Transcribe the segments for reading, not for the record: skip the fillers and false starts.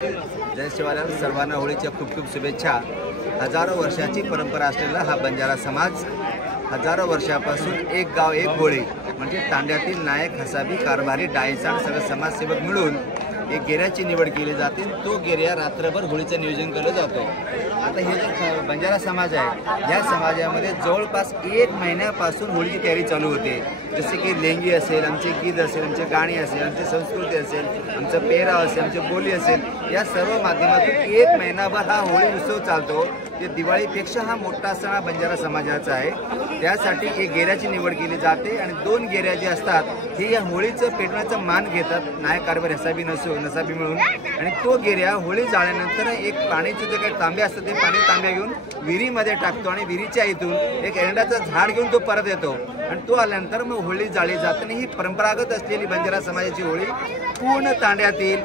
जय शिवालाल, सर्वांना होळीच्या खूप खूप शुभेच्छा। हजारो वर्षाची परंपरा असलेला हा बंजारा समाज हजारो वर्षापासून एक गाव एक होळी म्हणजे तांड्यातील नायक, हसाबी, कारभारी, डायसाण सगळे समाजसेवक मिळून एक गेऱ्याची निवड केली जाते। तो गेऱ्या रात्रभर होळीचं नियोजन केलं जातो। आता हे जे बंजारा समाज आहे या समाजामध्ये जवळपास 1 महिन्यापासून होळीची तयारी चालू होते। जसे की लेंगी असेल, आमचे गीत असेल, आमचे गाणी असेल, आमची संस्कृती असेल, आमचं पेहराव असेल, आमची बोली असेल, या सर्व माध्यमातून 1 महिनाभर हा होळी उत्सव चालतो। ते दिवाळीपेक्षा हा मोठा सण हा बंजारा समाजाचा आहे। त्यासाठी एक गेऱ्याची निवड केली जाते आणि 2 गेऱ्या जे असतात हे या होळीचं पेटवण्याचा मान घेतात, नायक, कारभारी, हसाबी, नसाबी मिळून। आणि तो गेऱ्या होळी जाळल्यानंतर एक पाण्याचे जे काही तांबे असतात ते पाणी तांब्या घेऊन विहिरीमध्ये टाकतो आणि विहिरीच्या इथून एक एरंडाचं झाड घेऊन तो परत येतो आणि तो आल्यानंतर मग होळी जाळली जाते। आणि ही परंपरागत असलेली बंजारा समाजाची होळी पूर्ण तांड्यातील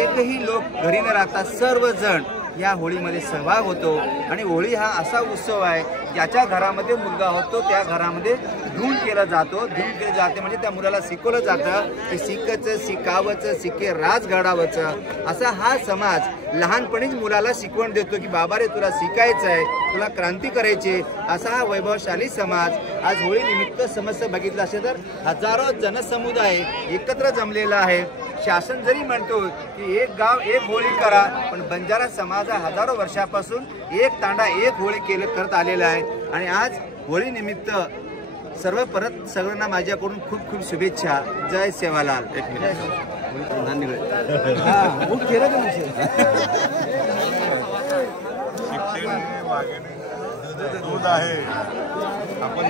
एकही लोक घरी न राहता सर्वजण या होळीमध्ये सहभाग होतो। आणि होळी हा असा उत्सव आहे ज्याच्या घरामध्ये मुलगा होतो त्या घरामध्ये धून केला जातो। धून केले जाते म्हणजे त्या मुलाला शिकवलं जातं की शिकायचं, शिकावचं, शिके राज घडावचं। असा हा समाज लहानपणीच मुलाला शिकवण देतो की बाबा रे तुला शिकायचं आहे, तुला क्रांती करायची। असा हा वैभवशाली समाज आज होळी निमित्त समस्या बघितलं असेल तर हजारो जनसमुदाय एकत्र जमलेला आहे। शासन जरी म्हणतो की एक गाव एक होळी करा, पण बंजारा समाज हजारो वर्षापासून एक तांडा एक होळी करत आलेला आहे। आणि आज होळी निमित्त सर्व परत सगळ्यांना माझ्याकडून खूप खूप शुभेच्छा। जय सेवालाल। एक मिनिट दूध आहे आपण